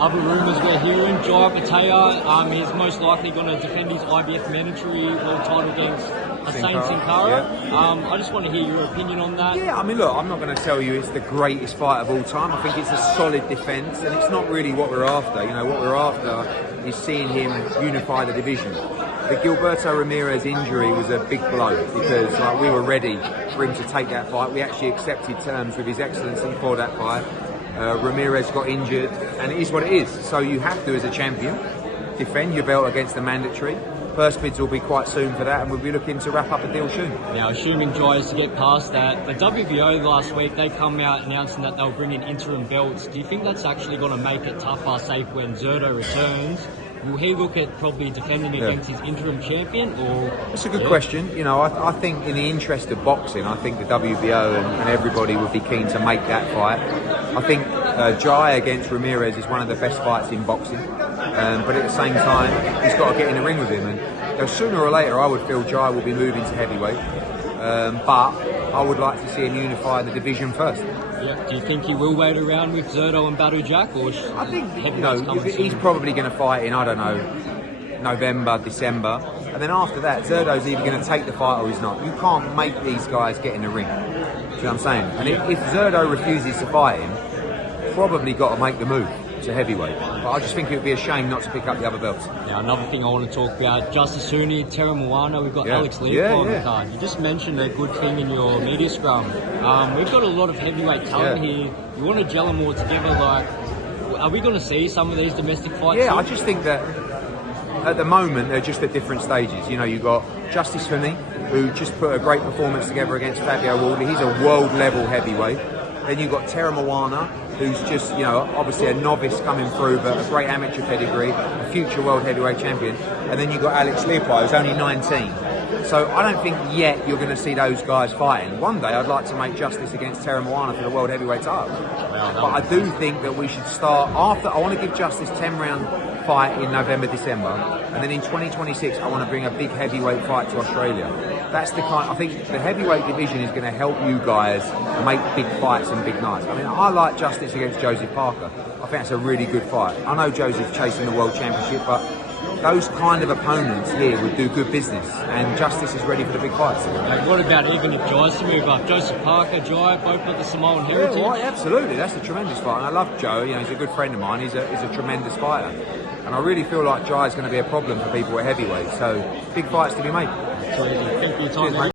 other rumours we're hearing, JAI OPETAIA, he's most likely going to defend his IBF mandatory world title against Hussein Sin Cara. Yeah. I just want to hear your opinion on that. Yeah, I mean, look, I'm not going to tell you it's the greatest fight of all time. I think it's a solid defence, and it's not really what we're after. You know, what we're after is seeing him unify the division. The Gilberto Ramirez injury was a big blow because we were ready for him to take that fight. We actually accepted terms with His Excellency for that fight. Ramirez got injured, and it is what it is. So you have to, as a champion, defend your belt against the mandatory. First bids will be quite soon for that, and we'll be looking to wrap up a deal soon. Now, assuming JAI is to get past that, the WBO last week, they come out announcing that they'll bring in interim belts. Do you think that's actually going to make it tougher, say, when Zurdo returns? Will he look at probably defending against his interim champion, or...? That's a good question. You know, I think in the interest of boxing, I think the WBO and everybody would be keen to make that fight. I think JAI against Ramirez is one of the best fights in boxing, but at the same time, he's got to get in the ring with him. And sooner or later, I would feel JAI will be moving to heavyweight, but I would like to see him unify the division first. Yeah. Do you think he will wait around with Zurdo and Badu Jack, or I think he's probably going to fight in, I don't know, November, December, and then after that, Zurdo's either going to take the fight or he's not. You can't make these guys get in the ring. Do you know what I'm saying? And if Zurdo refuses to fight him, probably got to make the move to heavyweight. But I just think it would be a shame not to pick up the other belts. Now, another thing I want to talk about, Justice Huni, Terra Moana, we've got Alex Lee on the card. You just mentioned a good thing in your media scrum. We've got a lot of heavyweight talent here. We want to gel them all together. Like, are we going to see some of these domestic fights? Yeah, I just think that at the moment they're just at different stages. You know, you've got Justice Huni, who just put a great performance together against Fabio Wardley. He's a world level heavyweight. Then you've got Terra Moana, who's just, you know, obviously a novice coming through, but a great amateur pedigree, a future world heavyweight champion. And then you've got Alex Leopold, who's only 19. So I don't think yet you're going to see those guys fighting. One day I'd like to make justice against Terra Moana for the world heavyweight title. But I do think that we should start after. I want to give Justice 10-round fight in November, December, and then in 2026 I want to bring a big heavyweight fight to Australia. That's the kind. I think the heavyweight division is going to help you guys make big fights and big nights. I mean, I like Justice against Joseph Parker. I think that's a really good fight. I know Joseph's chasing the world championship, but those kind of opponents here would do good business, and Justice is ready for the big fights. Like, what about even if JAI's to move up? Joseph Parker, JAI, both got the Samoan heritage. Yeah, right, absolutely. That's a tremendous fight, and I love Joe. You know, he's a good friend of mine. He's a tremendous fighter, and I really feel like JAI is going to be a problem for people at heavyweight. So big fights to be made. Thank you for your time, mate.